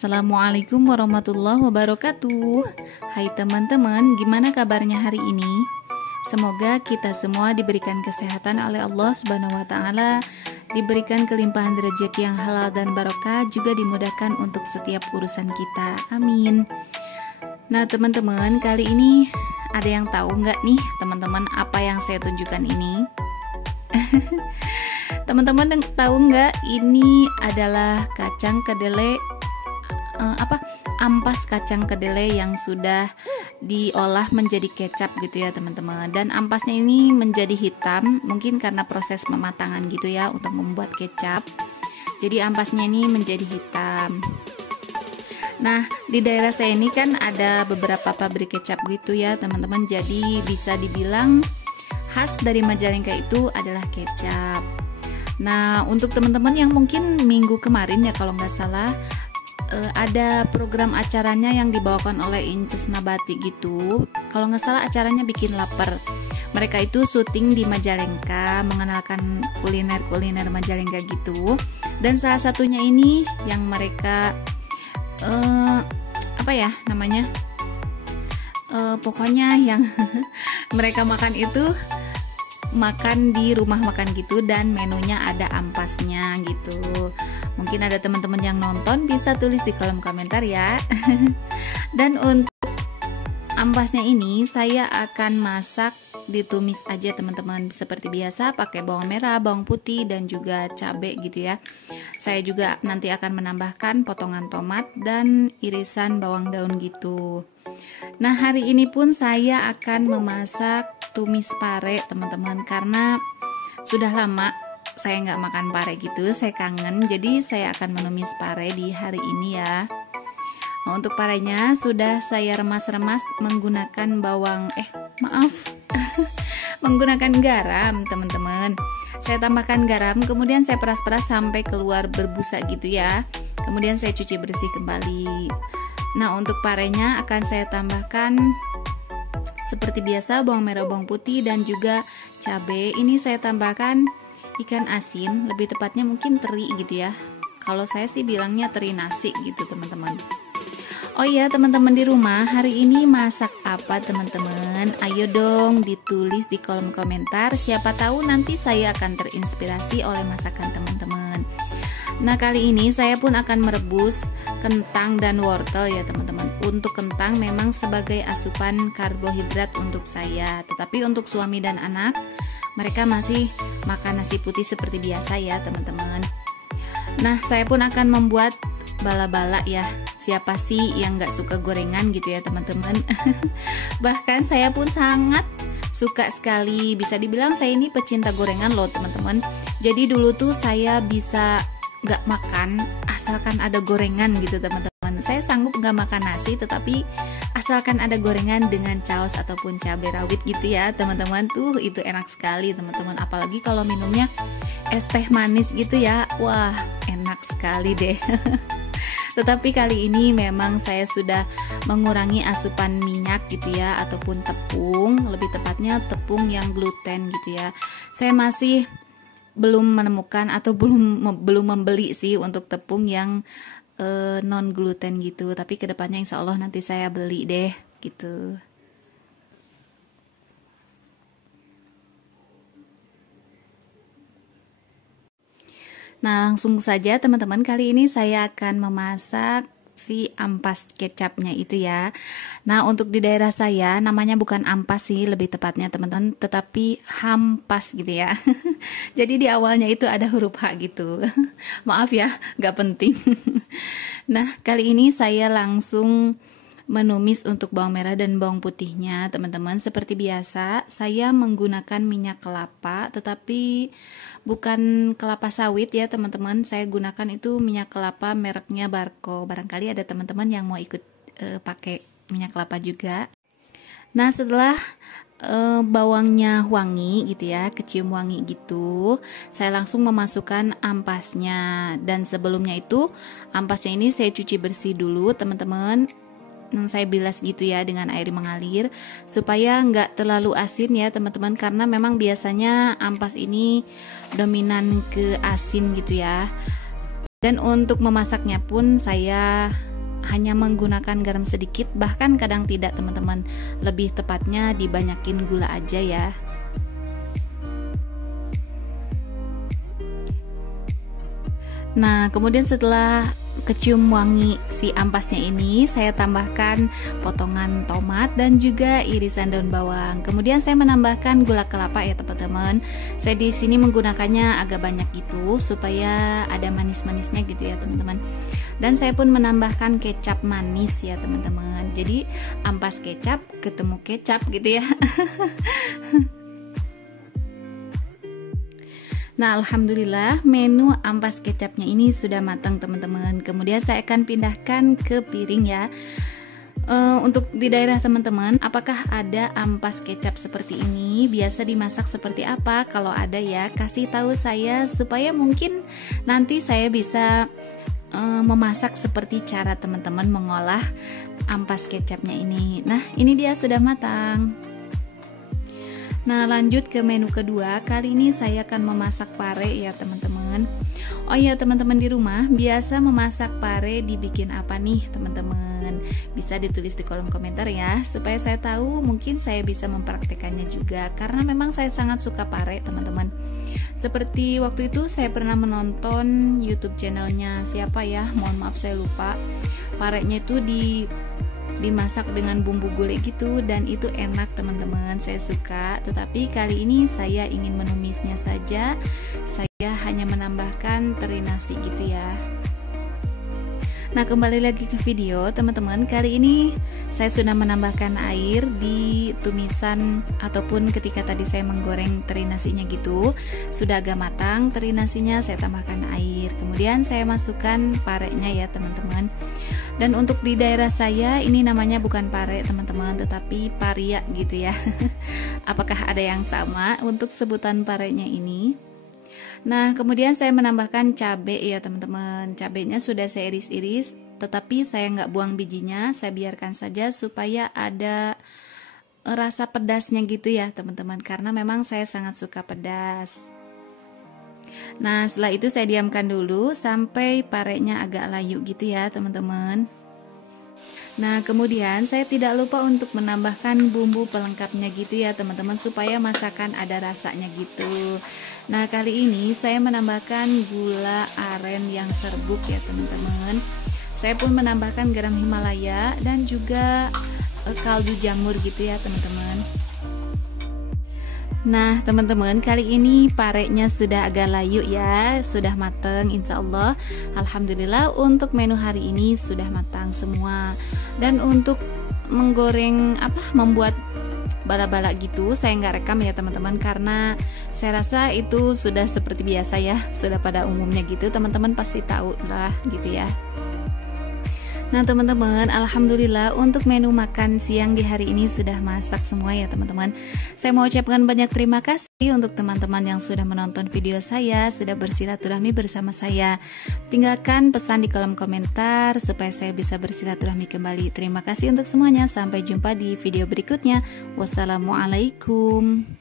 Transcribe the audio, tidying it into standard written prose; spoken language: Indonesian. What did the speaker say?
Assalamualaikum warahmatullahi wabarakatuh. Hai teman-teman, gimana kabarnya hari ini? Semoga kita semua diberikan kesehatan oleh Allah Subhanahu wa taala, diberikan kelimpahan rezeki yang halal dan barokah, juga dimudahkan untuk setiap urusan kita. Amin. Nah, teman-teman, kali ini ada yang tahu nggak nih, teman-teman, apa yang saya tunjukkan ini? Teman-teman tahu nggak, ini adalah kacang kedelai, ampas kacang kedelai yang sudah diolah menjadi kecap gitu ya teman-teman. Dan ampasnya ini menjadi hitam, mungkin karena proses pematangan gitu ya untuk membuat kecap. Jadi ampasnya ini menjadi hitam. Nah, di daerah saya ini kan ada beberapa pabrik kecap gitu ya teman-teman. Jadi bisa dibilang khas dari Majalengka itu adalah kecap. Nah, untuk teman-teman yang mungkin minggu kemarin ya kalau nggak salah, ada program acaranya yang dibawakan oleh Inces Nabati gitu. Kalau nggak salah acaranya Bikin Lapar. Mereka itu syuting di Majalengka, mengenalkan kuliner-kuliner Majalengka gitu. Dan salah satunya ini yang mereka pokoknya yang mereka makan itu makan di rumah makan gitu, dan menunya ada ampasnya gitu. Mungkin ada teman-teman yang nonton, bisa tulis di kolom komentar ya. Dan untuk ampasnya ini saya akan masak ditumis aja teman-teman, seperti biasa pakai bawang merah, bawang putih, dan juga cabai gitu ya. Saya juga nanti akan menambahkan potongan tomat dan irisan bawang daun gitu. Nah, hari ini pun saya akan memasak tumis pare teman-teman, karena sudah lama saya nggak makan pare gitu, saya kangen. Jadi saya akan menumis pare di hari ini ya. Nah, untuk parenya sudah saya remas-remas menggunakan menggunakan garam teman-teman. Saya tambahkan garam, kemudian saya peras-peras sampai keluar berbusa gitu ya. Kemudian saya cuci bersih kembali. Nah, untuk parenya akan saya tambahkan seperti biasa bawang merah, bawang putih, dan juga cabai. Ini saya tambahkan ikan asin, lebih tepatnya mungkin teri gitu ya. Kalau saya sih bilangnya teri nasi gitu teman-teman. Oh iya teman-teman di rumah, hari ini masak apa teman-teman? Ayo dong ditulis di kolom komentar, siapa tahu nanti saya akan terinspirasi oleh masakan teman-teman. Nah, kali ini saya pun akan merebus kentang dan wortel ya teman-teman. Untuk kentang memang sebagai asupan karbohidrat untuk saya, tetapi untuk suami dan anak, mereka masih makan nasi putih seperti biasa ya teman-teman. Nah, saya pun akan membuat bala-bala ya. Siapa sih yang gak suka gorengan gitu ya teman-teman. Bahkan saya pun sangat suka sekali, bisa dibilang saya ini pecinta gorengan loh teman-teman. Jadi dulu tuh saya bisa gak makan asalkan ada gorengan gitu teman-teman. Saya sanggup gak makan nasi, tetapi asalkan ada gorengan dengan saus ataupun cabai rawit gitu ya teman-teman. Tuh itu enak sekali teman-teman. Apalagi kalau minumnya es teh manis gitu ya. Wah, enak sekali deh. Tetapi kali ini memang saya sudah mengurangi asupan minyak gitu ya, ataupun tepung, lebih tepatnya tepung yang gluten gitu ya. Saya masih belum menemukan atau belum membeli sih untuk tepung yang non gluten gitu, tapi kedepannya insya Allah nanti saya beli deh gitu. Nah, langsung saja teman-teman, kali ini saya akan memasak si ampas kecapnya itu ya. Nah, untuk di daerah saya namanya bukan ampas sih, lebih tepatnya teman-teman, tetapi hampas gitu ya. Jadi di awalnya itu ada huruf H gitu. Maaf ya, nggak penting. Nah, kali ini saya langsung menumis untuk bawang merah dan bawang putihnya teman-teman. Seperti biasa saya menggunakan minyak kelapa, tetapi bukan kelapa sawit ya teman-teman. Saya gunakan itu minyak kelapa mereknya Barco. Barangkali ada teman-teman yang mau ikut pakai minyak kelapa juga. Nah, setelah bawangnya wangi gitu ya, kecium wangi gitu, saya langsung memasukkan ampasnya. Dan sebelumnya itu ampasnya ini saya cuci bersih dulu teman-teman. Saya bilas gitu ya dengan air mengalir supaya nggak terlalu asin ya teman-teman, karena memang biasanya ampas ini dominan ke asin gitu ya. Dan untuk memasaknya pun saya hanya menggunakan garam sedikit, bahkan kadang tidak teman-teman. Lebih tepatnya dibanyakin gula aja ya. Nah, kemudian setelah kecium wangi si ampasnya ini, saya tambahkan potongan tomat dan juga irisan daun bawang. Kemudian saya menambahkan gula kelapa ya teman-teman. Saya di sini menggunakannya agak banyak gitu supaya ada manis-manisnya gitu ya teman-teman. Dan saya pun menambahkan kecap manis ya teman-teman. Jadi ampas kecap ketemu kecap gitu ya. Nah, alhamdulillah menu ampas kecapnya ini sudah matang teman-teman. Kemudian saya akan pindahkan ke piring ya. Untuk di daerah teman-teman, apakah ada ampas kecap seperti ini? Biasa dimasak seperti apa? Kalau ada ya, kasih tahu saya supaya mungkin nanti saya bisa memasak seperti cara teman-teman mengolah ampas kecapnya ini. Nah, ini dia sudah matang. Nah, lanjut ke menu kedua. Kali ini saya akan memasak pare ya teman-teman. Oh ya teman-teman di rumah, biasa memasak pare dibikin apa nih teman-teman? Bisa ditulis di kolom komentar ya, supaya saya tahu mungkin saya bisa mempraktekannya juga. Karena memang saya sangat suka pare teman-teman. Seperti waktu itu saya pernah menonton YouTube channelnya siapa ya? Mohon maaf saya lupa. Parenya itu dimasak dengan bumbu gulai gitu dan itu enak teman-teman, saya suka. Tetapi kali ini saya ingin menumisnya saja. Saya hanya menambahkan teri nasi gitu ya. Nah, kembali lagi ke video teman-teman. Kali ini saya sudah menambahkan air di tumisan ataupun ketika tadi saya menggoreng teri nasinya gitu. Sudah agak matang teri nasinya, saya tambahkan air. Kemudian saya masukkan parenya ya teman-teman. Dan untuk di daerah saya ini namanya bukan pare teman-teman, tetapi paria gitu ya. Apakah ada yang sama untuk sebutan parenya ini? Nah, kemudian saya menambahkan cabai ya teman-teman. Cabainya sudah saya iris-iris, tetapi saya nggak buang bijinya, saya biarkan saja supaya ada rasa pedasnya gitu ya teman-teman, karena memang saya sangat suka pedas. Nah, setelah itu saya diamkan dulu sampai parenya agak layu gitu ya teman-teman. Nah, kemudian saya tidak lupa untuk menambahkan bumbu pelengkapnya gitu ya teman-teman, supaya masakan ada rasanya gitu. Nah, kali ini saya menambahkan gula aren yang serbuk ya teman-teman. Saya pun menambahkan garam Himalaya dan juga kaldu jamur gitu ya teman-teman. Nah teman-teman, kali ini parenya sudah agak layu ya, sudah matang insya Allah. Alhamdulillah untuk menu hari ini sudah matang semua. Dan untuk menggoreng membuat bala-bala gitu saya nggak rekam ya teman-teman, karena saya rasa itu sudah seperti biasa ya, sudah pada umumnya gitu, teman-teman pasti tahu lah gitu ya. Nah teman-teman, alhamdulillah untuk menu makan siang di hari ini sudah masak semua ya teman-teman. Saya mau ucapkan banyak terima kasih untuk teman-teman yang sudah menonton video saya, sudah bersilaturahmi bersama saya. Tinggalkan pesan di kolom komentar supaya saya bisa bersilaturahmi kembali. Terima kasih untuk semuanya, sampai jumpa di video berikutnya. Wassalamualaikum.